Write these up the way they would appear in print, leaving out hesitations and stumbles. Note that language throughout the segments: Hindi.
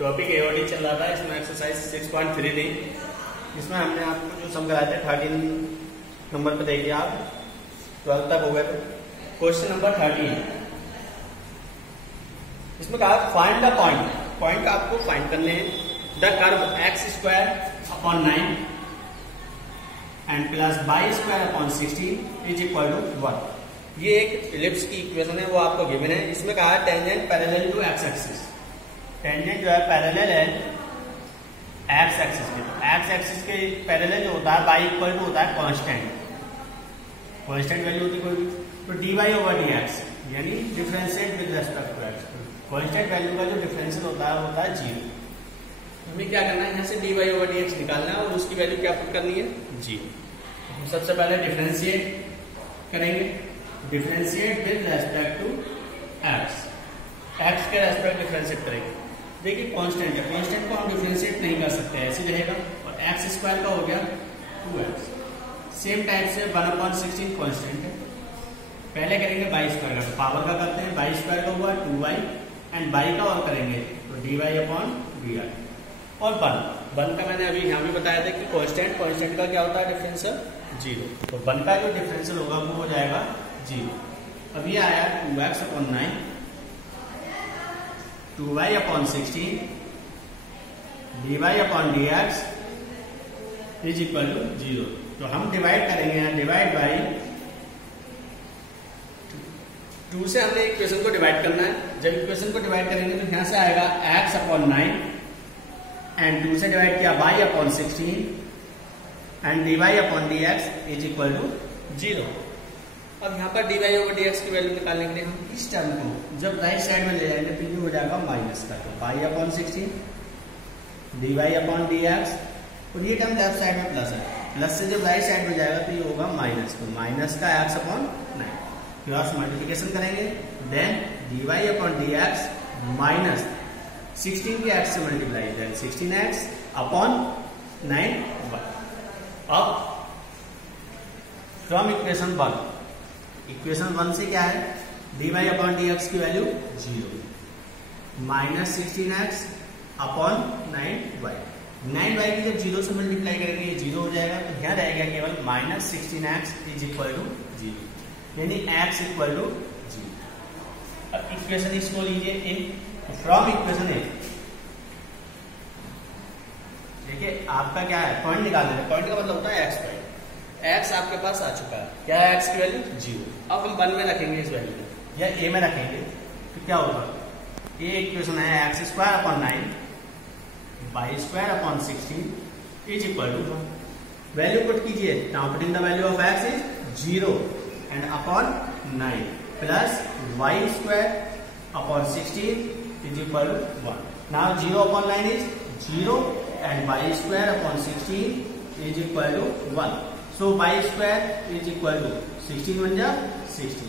टॉपिक एओडी चल रहा था, इसमें एक्सरसाइज 6.3 थी, इसमें हमने आपको जो सम कराए थे 13 नंबर पे देखिए आप 12 तक हो गए थे। क्वेश्चन नंबर 13 इसमें कहा फाइंड द पॉइंट, पॉइंट आपको फाइंड करने हैं। The curve x²/9 and plus y²/16 is equal to 1। ये एक इलिप्स की इक्वेशन है, वो आपको गिवन है। इसमें कहा है tangent parallel to x axis, tangent जो है पैरेलल है एक्स एक्सिस के। एक्स एक्सिस के पैरेलल जो होता है y इक्वल टू होता है कांस्टेंट, कांस्टेंट वैल्यू होती है कोई, तो dy/dx यानी differentiate with respect to x. Constant value का जो डिफरेंशियल होता है 0। हमें क्या करना है, यहाँ से dy/dx निकालना है और उसकी वैल्यू क्या पुट करनी है 0। सबसे पहले डिफरेंशिएट करेंगे, differentiate with respect to x, x के रेस्पेक्ट डिफरेंशिएट करेंगे। देखिए कांस्टेंट है, कांस्टेंट को हम डिफरेंशिएट नहीं कर सकते, ऐसे रहेगा। और x² का हो गया 2x। सेम टाइप से 1/16 कांस्टेंट है। पहले करेंगे y² का, तो पावर का करते हैं, y² का हुआ 2y एंड y का और करेंगे तो dy/dy। और 1 का मैंने अभी यहाँ भी बताया था कि कांस्टेंट, कांस्टेंट का क्या होता है डिफरेंशियल 0, तो 1 का जो डिफरेंशियल होगा वो हो जाएगा 0। अब ये आया 2x/9 2y/16 dy/dx is equal to 0। तो हम डिवाइड करेंगे, डिवाइड बाई 2 से हमने इक्वेशन को डिवाइड करना है। जब इक्वेशन को डिवाइड करेंगे तो यहाँ से आएगा x/9 एंड 2 से डिवाइड किया y/16 and dy/dx is equal to 0। अब यहाँ पर dy/dx की वैल्यू निकालने के लिए हम इस टर्म को जब राइट साइड में ले जाएंगे तो ये हो जाएगा माइनस का, तो y/16 dy/dx, और ये टर्म लेफ्ट साइड में प्लस है, प्लस से जब राइट साइड में जाएगा तो ये होगा माइनस, तो माइनस का x/9 क्रॉस मल्टीप्लिकेशन करेंगे, देन dy/dx माइनस 16 के x से मल्टीप्लाई, देन 16x/9y। अब फ्रॉम इक्वेशन 1, इक्वेशन 1 से क्या है, dy/dx की वैल्यू 0 माइनस 16x/9y। 9y की जब 0 से मल्टीप्लाई करेंगे ये 0 हो जाएगा, तो यहाँ रहेगा केवल minus 16x is equal to 0, यानी x इक्वल टू 0। अब इक्वेशन इसको लीजिए इन फ्रॉम इक्वेशन 1। देखिए आपका क्या है, पॉइंट निकालना है, पॉइंट का मतलब होता है x पॉइंट। x आपके पास आ चुका है, क्या है x की वैल्यू 0। अब हम 1 में रखेंगे इस वैल्यू को, या a में रखेंगे तो क्या होगा, ये इक्वेशन है x²/9 y²/16 is equal to 1। Value put कीजिए, now put in the value of x is 0 and upon 9 plus y²/16 is equal to 1। Now 0/9 is 0 and y²/16 is equal to 1। So y² is equal to 16 बन जा 16।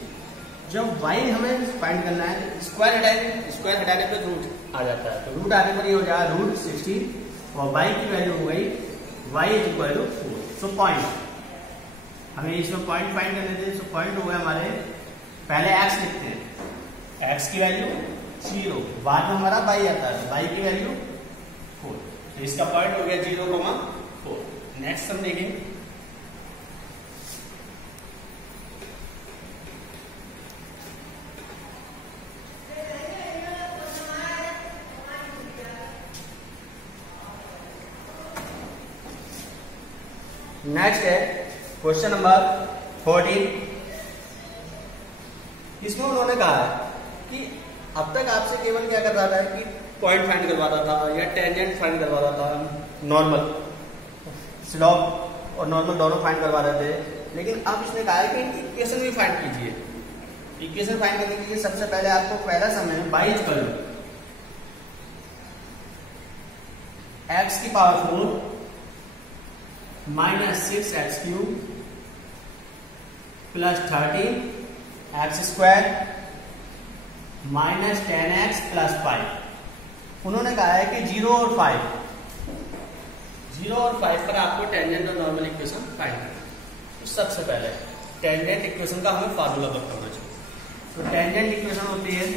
जब y हमें फाइंड करना है, स्क्वायर हटाने पे रूट आ जाता है, तो रूट आने पर ये हो जाएगा √16 और y की वैल्यू हो गई y is equal to 4। So point, हमें इसमें पॉइंट फाइंड करने थे, सो पॉइंट हो गया हमारे, पहले x लिखते हैं, x की वैल्यू 0, बाद में हमारा y आता है, y की वैल्यू 4, तो इसका पॉइंट हो गया 0,4। नेक्स्ट हम देखें, नेक्स्ट है क्वेश्चन नंबर 14। इसमें उन्होंने कहा कि अब तक आपसे केवल क्या कर रहा था कि पॉइंट फाइंड करवाता था या टेंजेंट फाइंड करवाता था, नॉर्मल स्लोप और नॉर्मल दोनों फाइंड करवा रहे थे, लेकिन अब इसने कहा है कि इनकी इक्वेशन भी फाइंड कीजिए। इक्वेशन फाइंड करने के लिए सबसे पहले आपको पहला समय बाइज कर लो, x की power 4 minus 6x³ plus 13x² minus 10x plus 5। उन्होंने कहा है कि 0 और 5 पर आपको टेंजेंट और नॉर्मल इक्वेशन फाइंड करना है। तो सबसे पहले टेंजेंट इक्वेशन का हमें फार्मूला पता होना चाहिए। तो टेंजेंट इक्वेशन होती है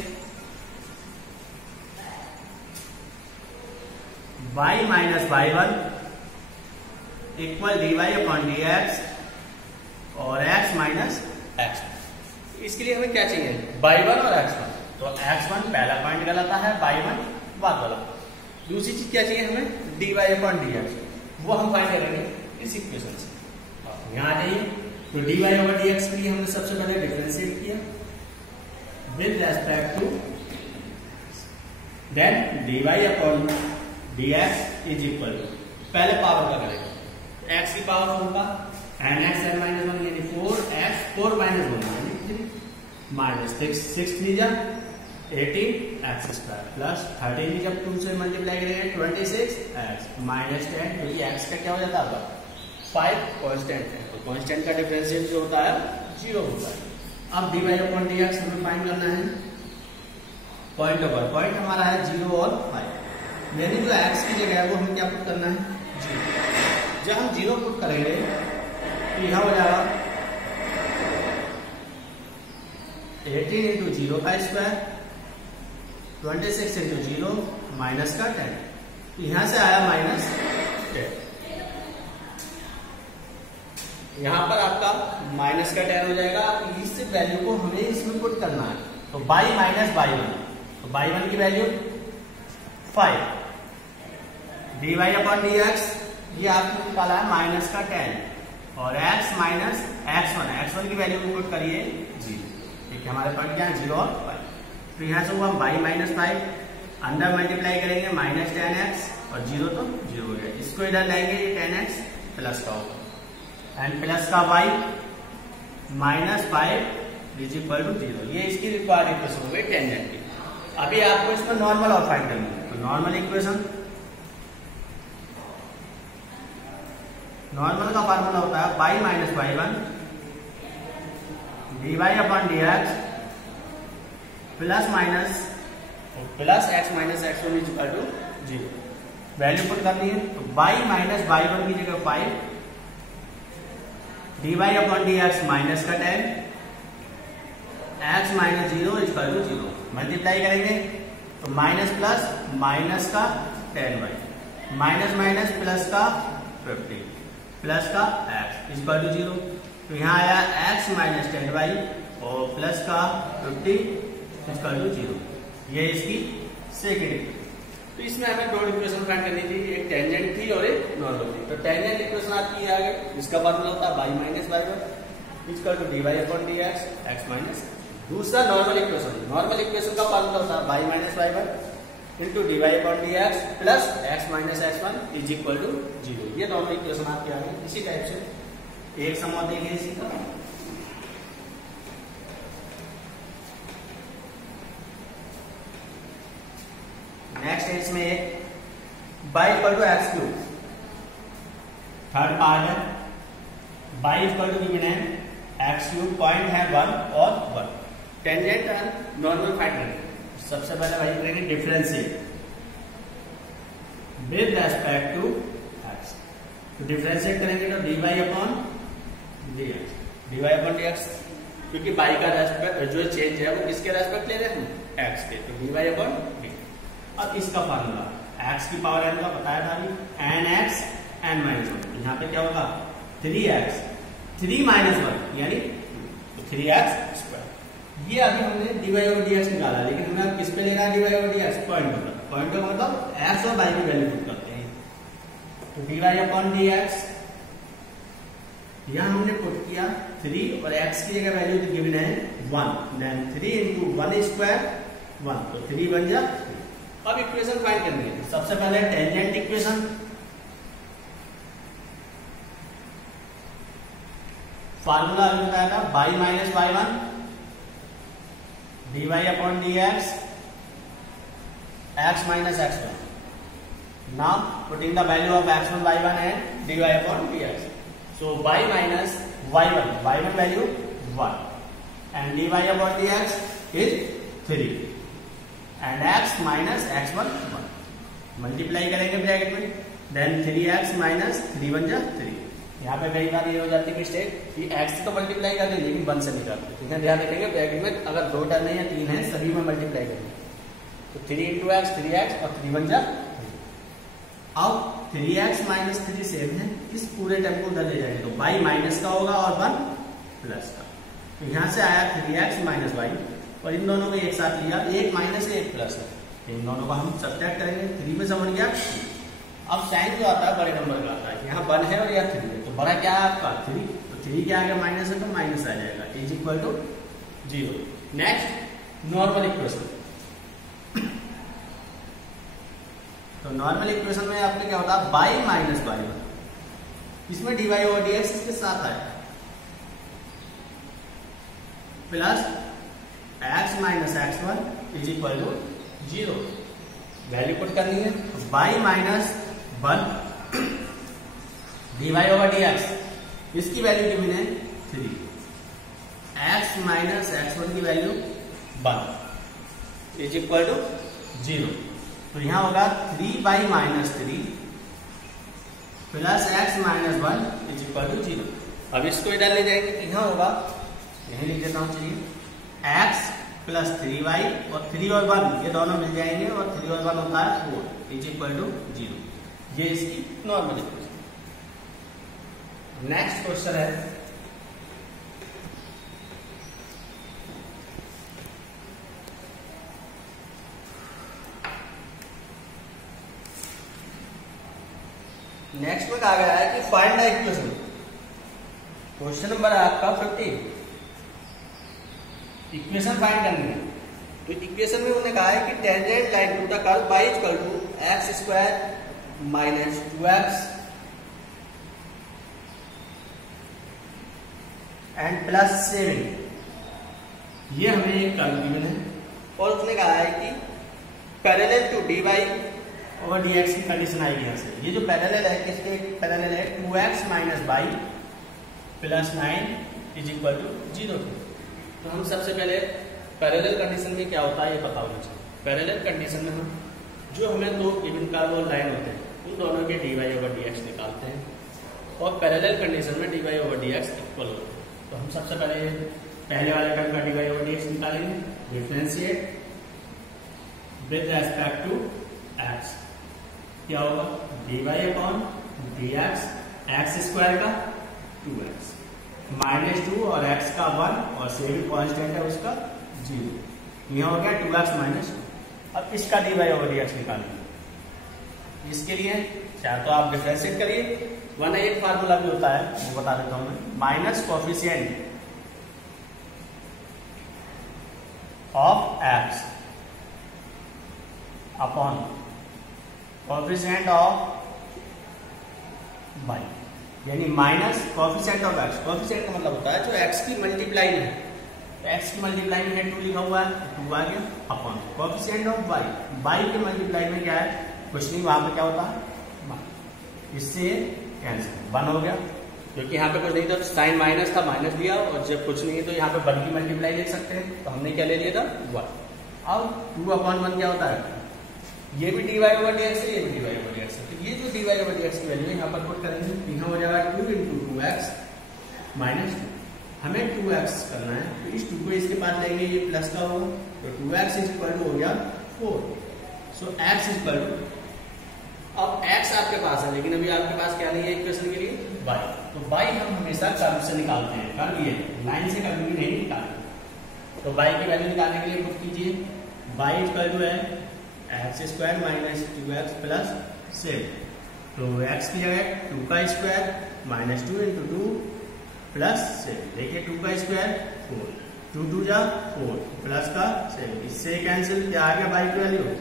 y minus y1 equal dy upon dx और x माइनस x। इसके लिए हमें क्या चाहिए, y1 और x1। तो x1 पहला पॉइंट गलत है, y1 बात गलत। दूसरी चीज क्या चाहिए हमें, dy अपॉन dx, वो हम फाइंड करेंगे इस इक्वेशन से। यहाँ आ जाइए, तो dy ओवर dx के लिए हमने सबसे पहले डिफरेंशिएट किया with respect to, then dy upon dx is equal to, पहले पावर का करेंगे x की पावर होगा nx n माइनस 1 यानी 4x 4 माइनस 1 यानी 3 माइनस 6 3 जा 18 एक्स स्क्वायर प्लस 13 जब 2 से मल्टीप्लाई करेंगे 26 एक्स माइनस 10, क्योंकि एक्स का क्या हो जाता है 5 कांस्टेंट है, तो कांस्टेंट का डिफरेंशियल जो होता है 0 होता है। अब dy अपॉन dx हमें फाइंड करना है पॉइंट ओवर पॉइंट, हमारा है 0 और 5, यानी जो x की जगह है वो हमें क्या पुट करना है 0। जब हम 0 पुट करेंगे तो यहाँ हो जाएगा 18 इंटू 0 का स्क्वायर 26 इंटू 0 माइनस का 10, तो यहां से आया माइनस 10। यहां पर आपका माइनस का 10 हो जाएगा। इस वैल्यू को हमें इसमें पुट करना है, तो y माइनस y1, तो y1 की वैल्यू 5, dy अपॉन dx ये आपने निकाला है माइनस का 10 और x माइनस x1 की वैल्यू को पुट करिए 0। ठीक है, हमारे पास क्या है 0 और 5, तो यहाँ से हुआ y माइनस 5, अंदर मल्टीप्लाई करेंगे माइनस 10x और 0 तो 0 हो गया। इसको इधर लाएंगे, ये 10x प्लस का होगा एंड प्लस का y minus 5 is equal to 0। ये इसकी रिक्वायर्ड इक्वेशन हो गई टेंजेंट की। अभी आपको इसमें नॉर्मल और फाइंड करना है, तो नॉर्मल इक्वेशन, नॉर्मल का फार्मूला होता है y minus y1 dy upon dx plus minus plus x minus x1 is equal to 0। Value put करनी है, तो y माइनस y1 की जगह 5, dy अपॉन dx माइनस का 10, x minus 0 is equal to 0। Multiply करेंगे तो माइनस प्लस माइनस का 10y माइनस माइनस प्लस का 50 प्लस का x इज इक्वल टू 0। तो यहाँ आया x माइनस 10y और प्लस का 50 इक्वल टू 0। ये इसकी सेकेंड। तो इसमें हमें दो इक्वेशन फाइंड करनी थी, एक टेंजेंट थी और एक नॉर्मल थी। तो टेंजेंट इक्वेशन आपकी आ गई, जिसका फार्मूला होता है y minus y1 equal to dy upon dx x minus. दूसरा नॉर्मल इक्वेशन, नॉर्मल इक्वेशन का फार्मूला होता है y minus y1 into dy upon dx प्लस x minus x1 is equal to 0। ये नॉर्मल इक्वेशन आपकी आ गई। इसी टाइप से एक सम और देखिए इसी का, नेक्स्ट है इसमें एक y equal to x cube, third part है y इक्वल टू गिवन है एक्स क्यूब, पॉइंट है 1 और 1। टेंजेंट एंड नॉर्मल फाइंड करेंगे। सबसे पहले वही करेंगे differentiate with respect to x, तो डिफरेंशिएट करेंगे तो dy upon dx, dy upon dx, क्योंकि y का रेस्पेक्ट जो चेंज है वो किसके रेस्पेक्ट ले रहे हैं x के, तो dy अपॉन dx। अब इसका फार्मूला x की पावर n का बताया था अभी, nx n माइनस 1, यहाँ पे क्या होगा 3x 3 माइनस 1 यानी 3x स्क्वायर। ये अभी हमने dy ओवर dx निकाला, लेकिन हमें अब किस पे लेना है dy ओवर dx, पॉइंट पर। पॉइंट पर मतलब x और y की वैल्यू पुट करते हैं, तो dy अपॉन dx यहाँ हमने पुट किया 3 और x की जगह वैल्यू गिवन है 1, देन 3 इंटू 1 स्क्वायर 1, तो 3 बन जा। अब इक्वेशन फाइंड करनी है। सबसे पहले टेंजेंट इक्वेशन, फार्मूला बताया था y minus y1 dy upon dx x minus x1। Now putting the value of x1 y1 and dy upon dx। So y minus y1 value 1 and dy upon dx is 3 and x minus x1 1। Multiply करेंगे ब्रैकेट में, देन 3x माइनस 3 बन जा 3। यहाँ पे कई बार ये हो जाती है मिस्टेक कि x तो मल्टीप्लाई कर देंगे लेकिन 1 से नहीं करते, ठीक है, ध्यान रखेंगे ब्रैकेट में अगर 2 टर्म है या 3 है सभी में मल्टीप्लाई करेंगे, तो 3 इंटू एक्स 3x और 3 बन जा 3। अब 3x माइनस 3 सेम है, इस पूरे टर्म को उधर ले जाएंगे तो y माइनस का होगा और 1 प्लस का। तो यहाँ से आया 3x माइनस y और इन दोनों को एक साथ लिया, एक माइनस है एक प्लस है, इन दोनों को हम सब्ट्रैक्ट करेंगे। 3 में समझ गया। अब साइन जो आता है बड़े नंबर का आता है, यहाँ 1 है और यहाँ 3 है, तो बड़ा क्या है आपका 3, तो 3 के आगे माइनस है तो माइनस आ जाएगा, is equal to 0। Next normal equation. तो नॉर्मल इक्वेशन में आपका क्या होता है y माइनस y1, इसमें dy ओवर dx इसके साथ आएगा, plus x minus x1 is equal to 0। Value put करनी है, y minus 1 dy over dx, इसकी वैल्यू गिवन है 3, x माइनस x1 की वैल्यू 1 इज इक्वल टू 0। तो यहां होगा 3y minus 3 plus x minus 1 is equal to 0। अब इसको इधर ले जाएंगे तो यहां होगा, यही लिख देता हूं, चलिए x प्लस 3y और 3 और 1 ये दोनों मिल जाएंगे और 3 और 1 होता है 4 इज इक्वल टू 0। ये इसकी नॉर्मल इक्वेशन। नेक्स्ट क्वेश्चन है नेक्स्ट में कहा गया है कि find the equation. Question number है आपका 15, इक्वेशन फाइंड करनी है। तो इक्वेशन में उन्होंने कहा है कि tangent line to the curve y equal to x square minus 2x and plus 7, ये हमें एक कर्व गिवन है और उसने कहा है कि पैरेलल टू dy और dx की कंडीशन आएगी यहाँ से। ये जो पैरेलल है किसके पैरेलल है 2x minus y plus 9 is equal to 0। तो हम सबसे पहले पैरेलल कंडीशन में क्या होता है ये पता होना चाहिए। पैरेलल कंडीशन में हम जो हमें दो गिवन कर्व और लाइन होते हैं उन दोनों के dy ओवर dx निकालते हैं और पैरेलल कंडीशन में dy ओवर dx इक्वल होते हैं। तो हम सबसे पहले वाले कर्व का dy ओवर dx निकालेंगे, differentiate with respect to x, क्या होगा dy upon dx, x square का 2x माइनस 2 और x का 1 और सेम कांस्टेंट है उसका 0, यह हो गया 2x माइनस 2। अब इसका dy ओवर dx निकालेंगे। इसके लिए चाहे तो आप डिफरेंशिएट करिए, वरना एक फार्मूला भी होता है वो बता देता हूं मैं, minus coefficient of x upon coefficient of y, यानी minus coefficient of x। Coefficient का मतलब होता है जो x की मल्टीप्लाई है, तो x की मल्टीप्लाई में 2 लिखा हुआ है 2 आ गया, upon coefficient of y, y के मल्टीप्लाई में क्या है कुछ नहीं, वहां पे क्या होता है 1, इससे कैंसिल 1 हो गया, क्योंकि यहाँ पे कुछ नहीं था तो साइन माइनस था माइनस दिया, और जब कुछ नहीं है तो यहाँ पे 1 की मल्टीप्लाई लिख सकते हैं, तो हमने क्या ले लिया था 1। अब 2 अपॉन 1 क्या होता है, ये भी dy ओवर dx है, ये भी dy ओवर dx है। तो ये जो dy ओवर dx की वैल्यू है यहाँ पर पुट करेंगे, यहाँ हो जाएगा 2 इंटू 2x माइनस 2, हमें 2x करना है तो इस 2 को इसके पास लेंगे, ये प्लस का होगा तो 2x इज इक्वल टू हो गया 4। सो x इज इक्वल टू, अब x आपके पास है लेकिन अभी आपके पास क्या नहीं है इक्वेशन के लिए y, तो y हम हमेशा कर्व से निकालते हैं, कर्व ये लाइन से कभी भी नहीं निकालते। तो y की वैल्यू निकालने के लिए पुट कीजिए, y इज इक्वल टू है x square minus 2x plus 7, तो x की जगह 2 का स्क्वायर माइनस 2 इंटू 2 प्लस 7, देखिए 2 का स्क्वायर 4, 2 2 जा 4 प्लस का 7, इससे कैंसिल, क्या आ गया y की वैल्यू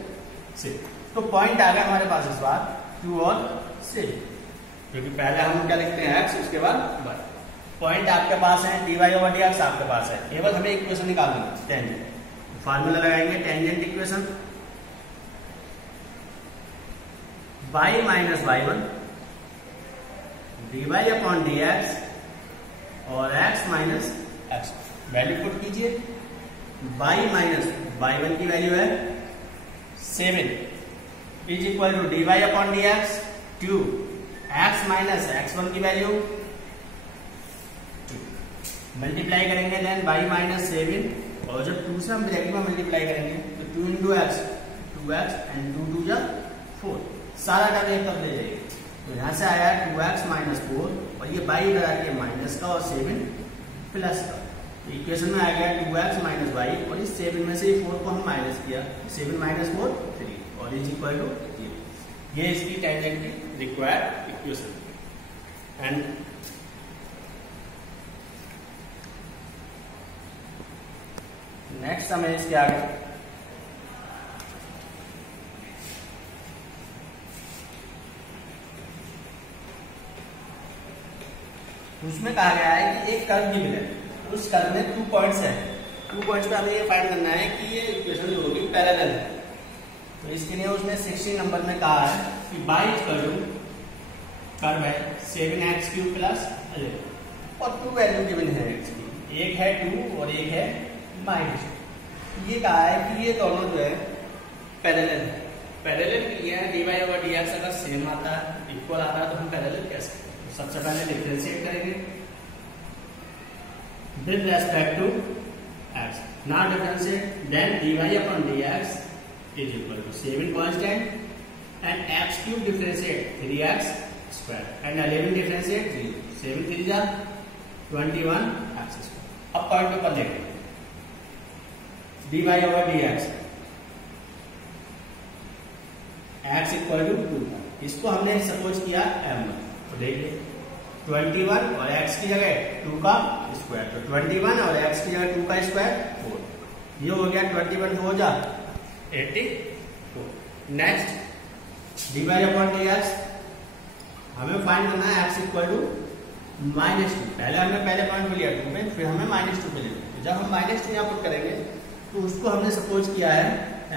6। तो पॉइंट आ गया हमारे पास इस बार 2 और 6, क्योंकि पहले हम क्या लिखते हैं x उसके बाद y। पॉइंट आपके पास है, dy ओवर dx आपके पास है, केवल हमें इक्वेशन निकालनी है टेंजेंट। फार्मूला लगाएंगे tangent equation, y minus y1 dy upon dx और x minus x, value put कीजिए, y माइनस y1 की वैल्यू है 7 is equal to dy upon dx 2, x minus x1 की वैल्यू 2, मल्टीप्लाई करेंगे देन y माइनस 7, और जब 2 से हम ब्रैकेट में मल्टीप्लाई करेंगे तो 2 इंटू एक्स 2x एंड 2 2 जा 4, सारा टर्म एक तरफ ले जाइए, तो यहाँ से आया 2x माइनस 4 और ये बाई इधर आ गया माइनस का और 7 प्लस का। तो इक्वेशन में आ गया 2x माइनस वाई और इस 7 में से 4 को हम माइनस किया, 7 माइनस 4 3 और इज इक्वल टू 0। ये इसकी टेंजेंट की रिक्वायर्ड इक्वेशन। एंड नेक्स्ट हमें इसके आगे उसमें कहा गया है कि एक कर्व गिवन है, उस कर्व में 2 पॉइंट्स है। 2 पॉइंट्स पे हमें ये फाइंड करना है कि ये इक्वेशन जो होगी पैरेलल है। तो इसके लिए उसने 16 नंबर में कहा है कि बाई इक्वल टू कर्व है 7x³ प्लस 11 और 2 वैल्यू गिवन है इसकी, एक है 2 और एक है -2। ये कहा है कि ये दोनों जो है पैरेलल है। पैरेलल के लिए dy/dx अगर सेम आता है, इक्वल आता है, तो हम पैरेलल कह सकते हैं। सबसे पहले डिफरेंशिएट करेंगे with respect to x, now differentiate, then dy/dx is equal to 7 constant and x³ differentiate 3x² and 11 differentiate 0, 7 3 जा 21x²। अब पॉइंट ऊपर देखें, dy/dx x इक्वल टू 2, इसको हमने सपोज किया m। तो देखिए 21 और x की जगह 2 का स्क्वायर, तो 21 और x की जगह 2 का स्क्वायर 4, ये हो गया 21 हो जा 84। नेक्स्ट dy/dx हमें फाइंड करना है x इक्वल टू -2। पहले हमने पहले पॉइंट को लिया 2 में, फिर हमें -2 पे लेना। जब हम -2 यहाँ पुट करेंगे तो उसको हमने सपोज किया है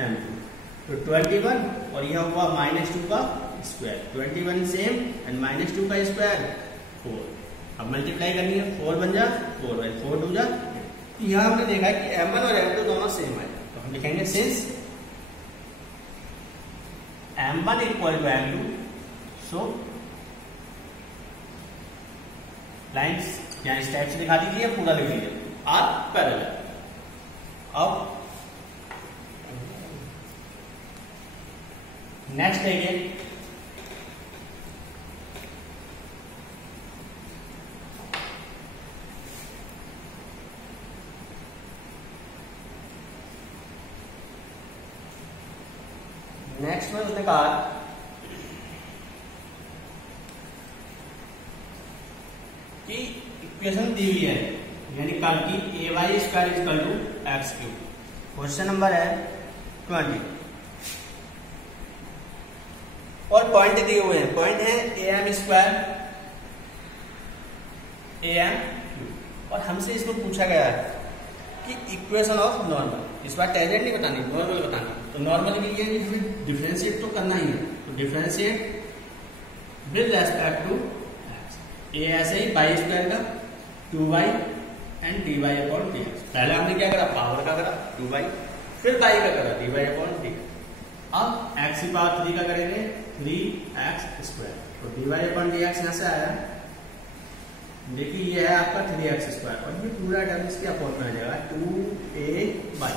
m2, तो 21 और यह हुआ -2 का स्क्वायर, 21 सेम एंड -2 का स्क्वायर 4। अब मल्टीप्लाई करनी है, 4 बन जा 4 और 4 2 जा। तो यहाँ हमने देखा है कि m1 और m2 दोनों सेम है, तो हम लिखेंगे since m1 equal to m2 so lines यहाँ इस टाइप से दिखा दीजिए, पूरा लिख लीजिए आर पैरेलल। अब नेक्स्ट देखिए, नेक्स्ट में उसने कहा कि इक्वेशन दी हुई है, यानी कल की ay² equal to x³। Question number है 20 और पॉइंट दिए हुए हैं, पॉइंट है am² am³ और हमसे इसमें पूछा गया है कि इक्वेशन ऑफ नॉर्मल, इस बार टेंजेंट नहीं बतानी, नॉर्मल बतानी। तो नॉर्मल के लिए डिफरेंशिएट तो करना ही है, तो differentiate with respect to x, ये ऐसे ही बाई स्क्वायर का 2y एंड dy/dx। पहले हमने क्या करा, पावर का करा 2y, फिर बाई का करा dy/dx। अब x की पावर 3 का करेंगे 3x², तो dy/dx यहाँ से आया, देखिए ये है आपका 3x² और ये पूरा टर्म इसके अपॉन में आ जाएगा 2a/,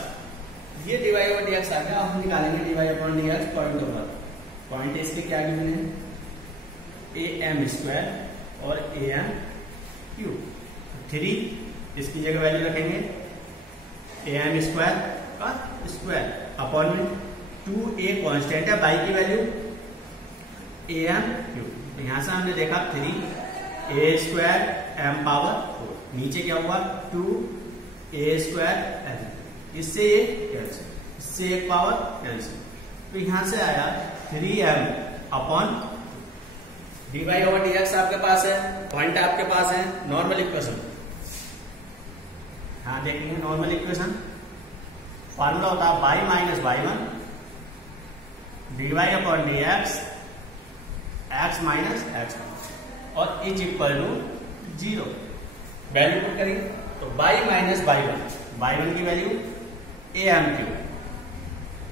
ये dy/dx आ गया। अब हम निकालेंगे dy/dx पॉइंट ओवर, पॉइंट इसके क्या गिवन है am² और am³। 3 इसकी जगह वैल्यू रखेंगे am² का स्क्वायर अपॉन में 2a कांस्टेंट है, बाई की वैल्यू am³। तो यहां से हमने देखा 3a² m पावर 4, नीचे क्या हुआ 2a² m, इससे ये कैंसिल, इससे एक पावर कैंसिल, तो यहां से आया 3m अपॉन dy/dx आपके पास है, पॉइंट आपके पास है, नॉर्मल इक्वेशन। हाँ देखेंगे नॉर्मल इक्वेशन, फॉर्मूला होता है y minus y1 dy/dx x minus x1 और is equal to 0। Value put करेंगे तो y माइनस y1 की value am³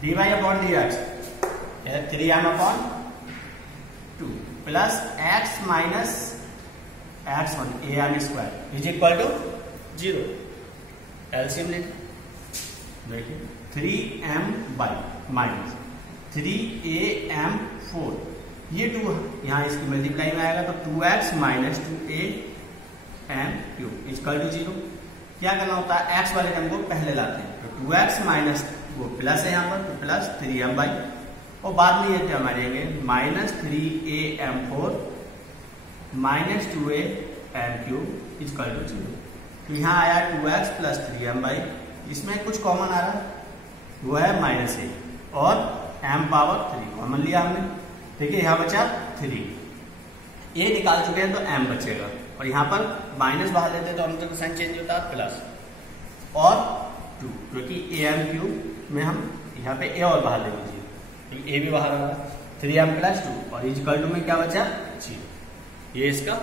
dy/dx 3m/2 plus x minus x1 am² is equal to 0। LCM देखिए 3m/ माइनस 3am4 ये 2 यहाँ इसकी मल्टीप्लाई में आएगा, तो 2x minus 2a m cube equal to 0। क्या करना होता है, x वाले टर्म को पहले लाते हैं, तो 2x माइनस वो प्लस है यहाँ पर, तो प्लस 3m/, और बाद में ये टर्म आ जाएंगे minus 3am4 minus 2a m cube equal to 0। तो यहाँ आया 2x प्लस 3m/, इसमें कुछ कॉमन आ रहा है, वो है माइनस a, और m पावर 3 कॉमन लिया हमने, ठीक है। यहाँ बचा 3, a निकाल चुके हैं तो m बचेगा, और यहाँ पर माइनस बाहर लेते हैं तो हम तो साइन चेंज होता है प्लस, और 2 क्योंकि am क्यूब में हम यहाँ पे a और बाहर ले लीजिए, तो a भी बाहर आ रहा है, 3m प्लस 2, और इजकल टू में क्या बचा 0। ये इसका